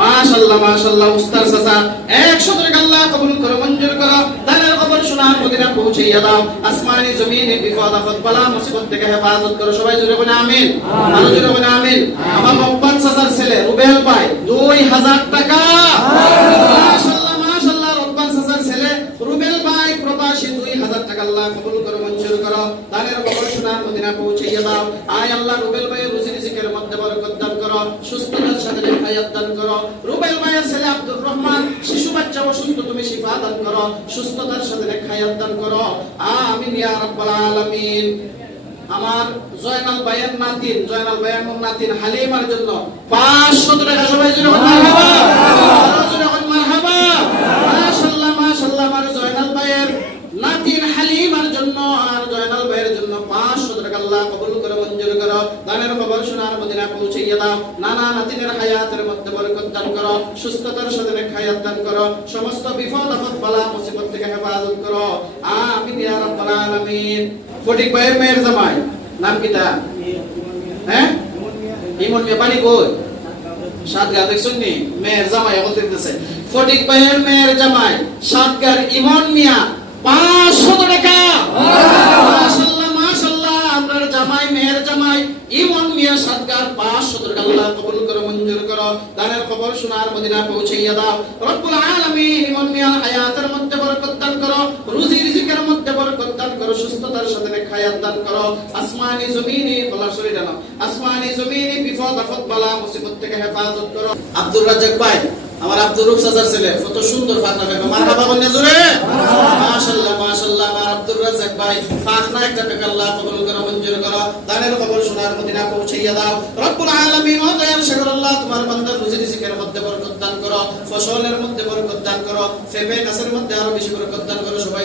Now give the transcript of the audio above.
মাশাআল্লাহ মাশাআল্লাহ উস্তাদ চাচা 100 টাকা আল্লাহ কবুল করো মঞ্জুর করো। দানের খবর শোনার মদিনা পৌঁছাইয়া দাও। আসমানি জমিনে বিপদ আপদ বালা মুসিবত থেকে হেফাজত করো। সবাই জুড়ে বলে আমিন। আরও জুড়ে বলে আমিন। আমার মোহাম্মদ চাচার ছেলে রুবেল ভাই 2000 টাকা। মাশাআল্লাহ মাশাআল্লাহ রব্বান চাচার ছেলে রুবেল ভাই প্রবাসী 2000 টাকা আল্লাহ কবুল করো মঞ্জুর করো। দানের খবর শোনার মদিনা পৌঁছাইয়া দাও। আয় আল্লাহ রুবেল ভাইয়ের রুজি রিজিকের মধ্যে বরকত দান করো সুস্থতার সাথে হায়াত দান করো। রুবেল ভাইয়ের ছেলে আব্দুর রহমান, শিশু বাচ্চা অসুস্থ, তুমি শিফা দান করো। সুস্থতার সাথে হায়াত দান করো। আমিন ইয়া রাব্বাল আলামিন। আমার জয়নাল ভাইয়ের নাতিন জয়নাল ভাইয়ের নাতিন হালিমার জন্য 500 টাকা সবাই বলুন মারহাবা। নাতিন হালিমার জন্য আর জয়নাল ভাইয়ের জন্য 500 টাকা আল্লাহ কবুল করে মঞ্জুর দানের খবর শোনার মদিনা দাও। নানা নাতিনের হায়াতের মধ্যে বরকত দান করো, সুস্থতার সাথে হায়াত দান করো, সমস্ত বিপদ আপদ মুসিবত থেকে হেফাজত করো। আমিন ইয়া রাব্বাল আলামিন। মেয়ের জামাই, নাম কিটা হ্যাঁ? ইমন মিয়া, বাড়ি কই? সাতগাঁ, দেখছেন নি? মেয়ের জামাই এখন দেখতেছে ফটিক ভাইয়ের মেয়ের জামাই, সাতগার ইমন মিয়া পাঁচশো টাকা ইমন মিয়া সাতগার পাঁচশো আল্লাহ কবুল করো, মঞ্জুর করো। দানের খবর শোনার মদিনা পৌঁছাইয়া দাও। রব্বুল আলামিন ইমন মিয়া হায়াতের মধ্যে বরকত দান করো, রুজি রিজিকের মধ্যে বরকত দান করো, সুস্থতার সাথে হায়াত দান করো। আসমানি জমিনে বলার শরীর জানো আসমানি জমিনে বিপদ, আপদ, বালা, মুসিবত থেকে হেফাজত করো। আব্দুর রাজ্জাক ভাই, আমার আব্দুর রূপ চাচার ছেলে, কত সুন্দর ফাতনা বেগম মারহাবা বললে, জোরে? মাশাআল্লাহ মাশাআল্লাহ, আমার আব্দুর রাজ্জাক ভাই, ফাতনা একটা আল্লাহ কবুল করো দানের খবর শোনার মদিনা পৌঁছাইয়া দাও রব্বুল আলামিন, ও দয়াল শাকর আল্লাহ তোমার বান্দার রুজি রিজিকের মধ্যে বরকত দান করো, ফসলের মধ্যে বরকত দান করো ফেবে গাছের মধ্যে আরও বেশি বরকত দান করো, সবাই